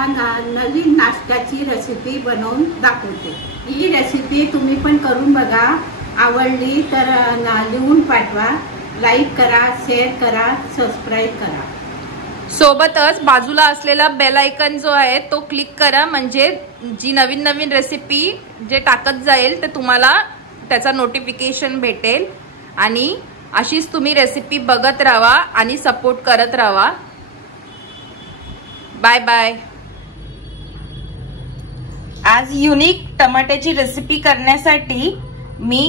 तुम्हाला नवीन नाश्त्याची रेसिपी बनवून दाखवते। ही रेसिपी तुम्ही पण करून बघा, आवडली तर लिहून पाठवा, लाईक करा, शेअर करा, सबस्क्राईब करा। सोबतच बाजूला असलेला बेल आयकॉन जो आहे तो क्लिक करा, म्हणजे जी नवीन नवीन रेसिपी जे टाकत जाईल ते तुम्हाला त्याचा नोटिफिकेशन भेटेल आणि अशीच तुम्ही रेसिपी बघत राहा आणि सपोर्ट करत राहा। Bye bye. आज युनिक टमाट्याची रेसिपी करण्यासाठी मी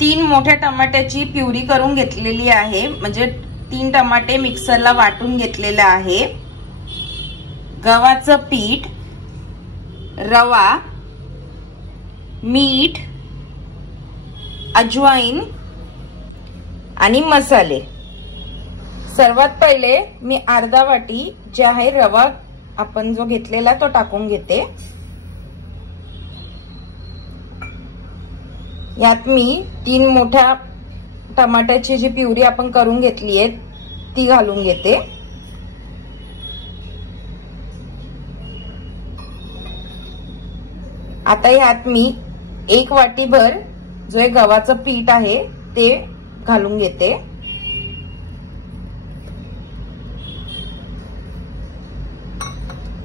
3 मोठ्या टमाट्याची प्युरी करून घेतलेली आहे, म्हणजे 3 टमाटे मिक्सरला वाटून घेतलेले आहे। गव्हाचं पीठ, रवा, मीठ, अजवाइन आणि मसाले। सर्वात पहिले मी अर्धा वाटी जे आहे रवा आपण जो घेतलेला तो टाकून घेते। यात मी 3 मोठ्या टमाट्याची जी प्युरी आपण करून घेतली आहे ती घालून घेते। आता यात मी 1 वाटीभर जो गव्हाचं पीठ आहे ते घालून घेते।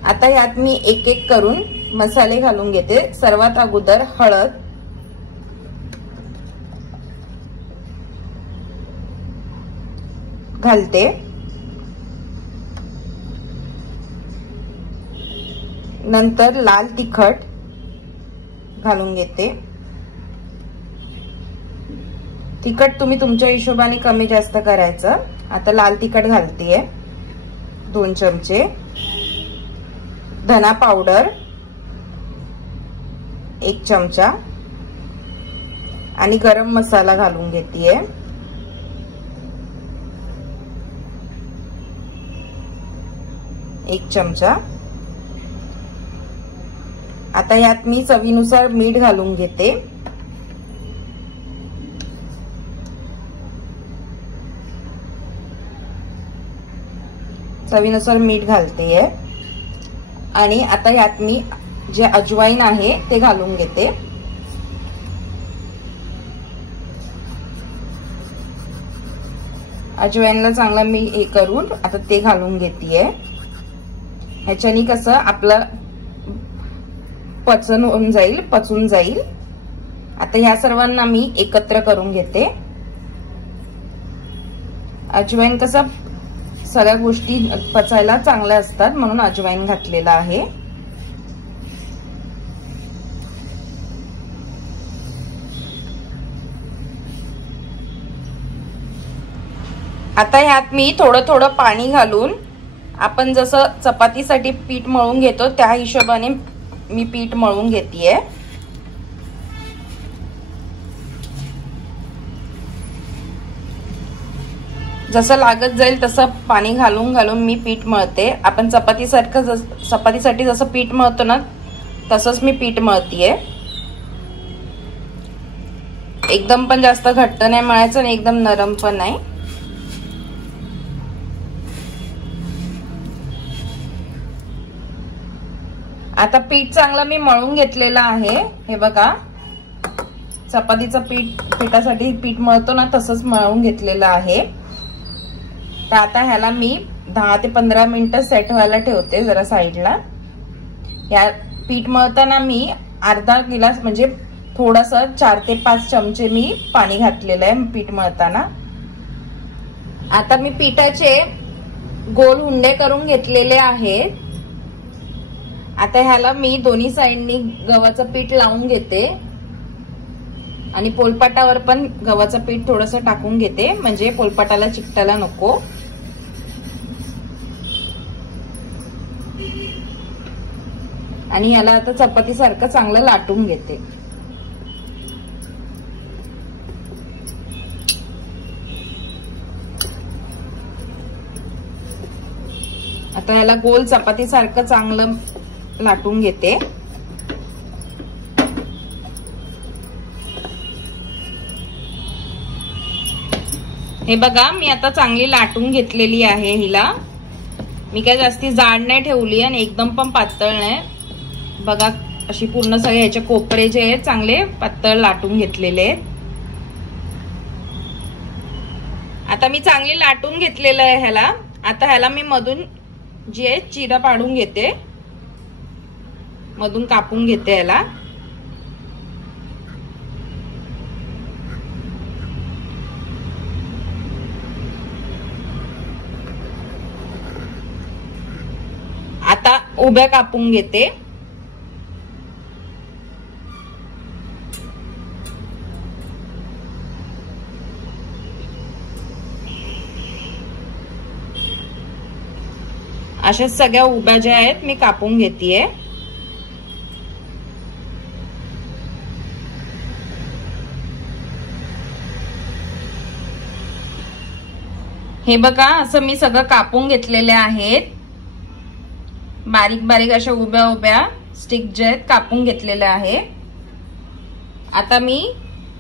आता यात मी एक एक करून मसाले घालून घेते। सर्वात अगोदर हळद, घालते, नंतर लाल तिखट घालून घेते। तिखट तुम्ही तुमच्या हिशोबाने कमी जास्त करायचं। आता लाल तिखट घालतेय 2 चमचे, धना पावडर 1 चमचा आणि गरम मसाला घालून घेतेय। एक चमचा। आता यात मी चवीनुसार मीठ घालून घेते। चवीनुसार मीठ घालतेय आणि आता यात मी जे अजवाइन आहे ते घालून घेते। अजवाइनला चांगला मी हे करून आता ते घालून घेतेय। ह्याच्यानी कसं आपलं पचून जाईल। आता ह्या सर्वांना मी एकत्र करून घेते। अजवाइन कसं सगळ्या गोष्टी पचायला चांगल्या असतात म्हणून अजवाइन घातलेला आहे। आता ह्यात मी थोडं थोडं पाणी घालून आपण जसं चपातीसाठी पीठ मळून घेतो त्या हिशोबाने मी पीठ मळून घेतेय। जसं लागत जाईल तसं पाणी घालून घालून मी पीठ मळते। आपण चपातीसाठी जसं पीठ मळतो ना तसंच मी पीठ मळतेय। एकदम पण जास्त घट्ट नाही मळायचं आणि एकदम नरम पण नाही। आता पीठ चांगलं मी मळून घेतलेलं आहे। हे बघा, चपातीचं पिठासाठी पीठ मळतो ना तसंच मळून घेतलेलं आहे। तर आता ह्याला मी 10 ते 15 मिनिटं सेट व्हायला ठेवते जरा साईडला। या पीठ मळताना मी अर्धा गिलास म्हणजे थोडंसं 4 ते 5 चमचे मी पाणी घातलेलं आहे पीठ मळताना। आता मी पिठाचे गोल हुंडे करून घेतलेले आहेत। आता ह्याला मी दोन्ही साइडनी गव्हाचं पीठ लावून घेते आणि पोलपाटावर पण गव्हाचं पीठ थोडंसं टाकून घेते, म्हणजे पोलपाटाला चिकटायला नको। आणि याला आता चपाती सारखं चांगलं लाटून घेते। आता याला गोल चपाती सारखं चांगलं लाटून घेते। हे बघा, मी आता चांगली लाटून घेतलेली आहे हिला। मी काय जास्ती जाड नाही ठेवली आणि एकदम पण पातळ नाही बघा, अशी पूर्ण सगळे ह्याचे कोपरे जे आहेत चांगले पातळ लाटून घेतलेले आहेत. आता मी चांगली लाटून घेतलेलं आहे ह्याला. आता ह्याला मी मधून जी आहे चिरा पाडून घेते, मधून कापून घेते ह्याला. आता उभ्या कापून घेते. अशा सगळ्या उभ्या ज्या आहेत मी कापून घेतेय. हे बघा, असं मी सगळं कापून घेतलेले आहेत. बारीक बारीक अशा उभ्या उभ्या स्टिक जे आहेत कापून घेतलेले आहे. आता मी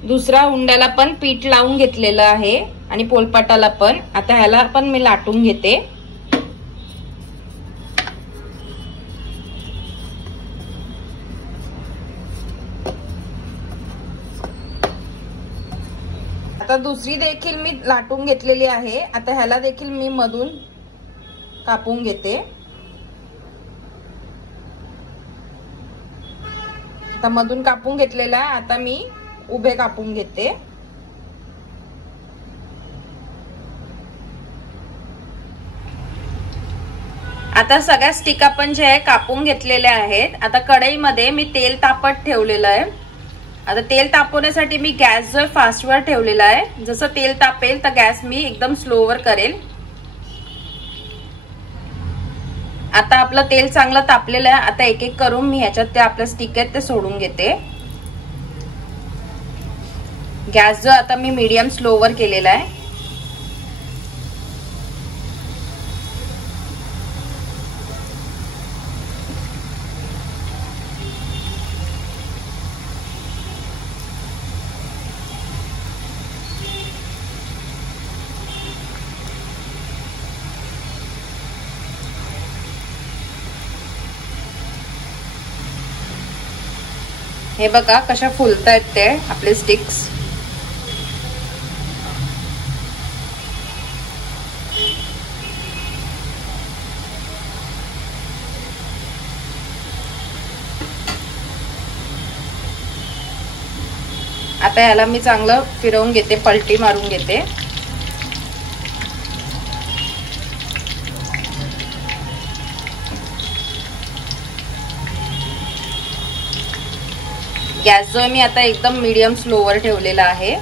दुसऱ्या उंड्याला पण पीठ लावून घेतलेलं आहे आणि पोलपाटाला पण. आता ह्याला पण मी लाटून घेते. आता दुसरी देखील मी लाटून घेतलेली आहे. आता ह्याला देखील मी मधून कापून घेते. आता मधून कापून घेतलेला आहे. आता मी उभे कापून घेते. आता सगळ्या स्टिक आपण जे आहे कापून घेतलेल्या आहेत. आता कढईमध्ये मी तेल तापत ठेवलेलं आहे. आता तेल तापवण्यासाठी मी गॅस जो फास्टवर ठेवलेला आहे. जसं तेल तापेल तर गॅस मी एकदम स्लोवर करेल. आता आपलं तेल चांगलं तापलेलं आहे. आता एक एक करून मी ह्याच्यात ते आपल्या स्टिक आहेत ते सोडून घेते. गॅस जो आता मी मीडियम स्लोवर केलेला आहे. हे बघा कशा फुलतायत ते आपले स्टिक्स. आता ह्याला मी चांगलं फिरवून घेते, पलटी मारून घेते. गॅस जो मी आता एकदम मीडियम स्लोवर ठेवलेला आहे.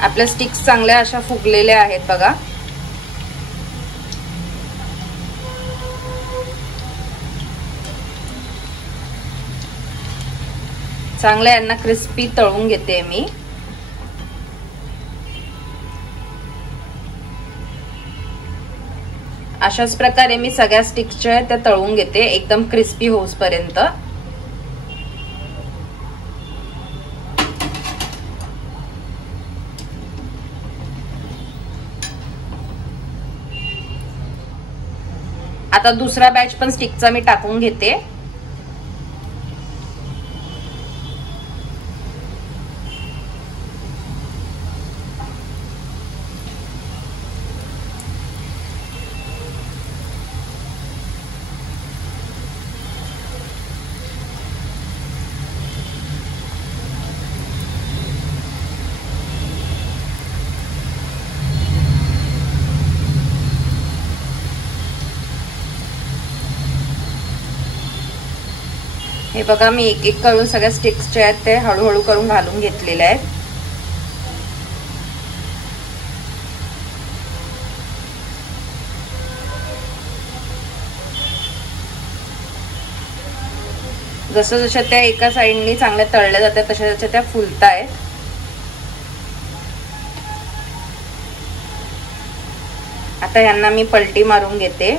आपल्या स्टिक्स चांगल्या अशा फुगलेल्या आहेत बघा. चांगल्या यांना क्रिस्पी तळून घेते मी. अशाच प्रकारे मी सगळ्या स्टिक्सच्या त्या तळून घेते एकदम क्रिस्पी होऊसपर्यंत. आता दुसरा बॅच पण स्टिकचा मी टाकून घेते. हे बघा मी एक एक करून सगळ्या स्टिक्स जे आहेत ते हळूहळू करून घालून घेतलेले आहेत. जसं जसं त्या एका साइडनी चांगल्या तळल्या जातात तशा तशा त्या फुलतायत. आता यांना मी पलटी मारून घेते.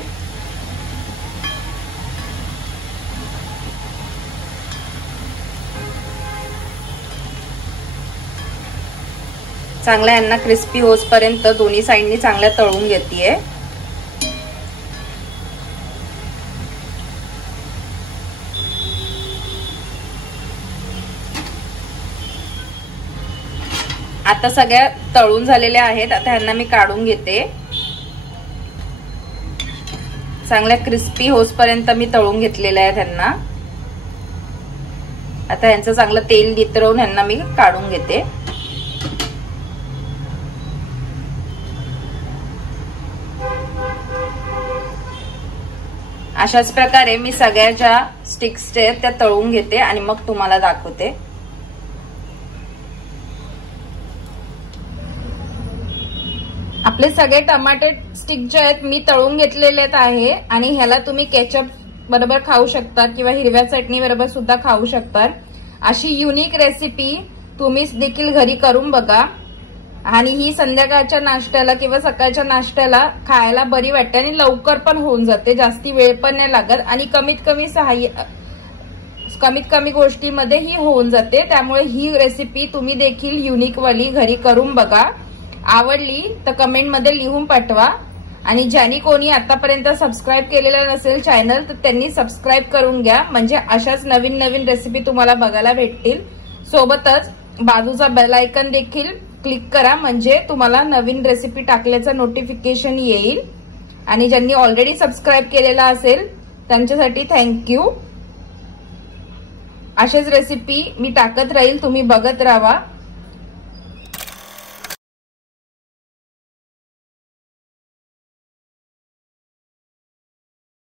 चांगल्या यांना क्रिस्पी होसपर्यंत दोन्ही साइडनी चांगल्या तळून घेतेय. आता सगळ्या तळून झालेल्या आहेत. आता ह्यांना मी काढून घेते. चांगल्या क्रिस्पी होसपर्यंत मी तळून घेतलेल्या आहेत ह्यांना. आता यांचं चांगलं तेल नितरवून ह्यांना मी काढून घेते. अशाच प्रकारे मी सगळ्या ज्या स्टिक्स आहेत त्या तळून घेते आणि मग तुम्हाला दाखवते. आपले सगळे टमाटे स्टिक जे आहेत मी तळून घेतलेले आहे आणि ह्याला तुम्ही केचप बरोबर खाऊ शकता किंवा हिरव्या चटणी बरोबर सुद्धा खाऊ शकता. अशी युनिक रेसिपी तुम्ही देखील घरी करून बघा आणि ही संध्याकाळच्या नाश्त्याला किंवा सकाळच्या नाश्त्याला खायला बरी वाटते आणि लवकर पण होऊन जाते. जास्ती वेळ पण नाही लागत आणि कमीत कमी गोष्टीमध्ये ही होऊन जाते. त्यामुळे ही रेसिपी तुम्ही देखील युनिक वाली घरी करून बघा. आवडली तर कमेंट मध्ये लिहून पाठवा आणि ज्यांनी कोणी आतापर्यंत सबस्क्राईब केलेलं नसेल चॅनल तर त्यांनी सबस्क्राईब करून घ्या. म्हणजे अशाच नवीन नवीन रेसिपी तुम्हाला बघायला भेटतील. सोबतच बाजूचा बेल आयकॉन देखील क्लिक करा म्हणजे तुम्हाला नवीन रेसिपी टाकल्याचं नोटिफिकेशन येईल. आणि ज्यांनी ऑलरेडी सबस्क्राईब केलेला असेल त्यांच्यासाठी थँक्यू. असेच रेसिपी मी टाकत राहील, तुम्ही बघत राहा.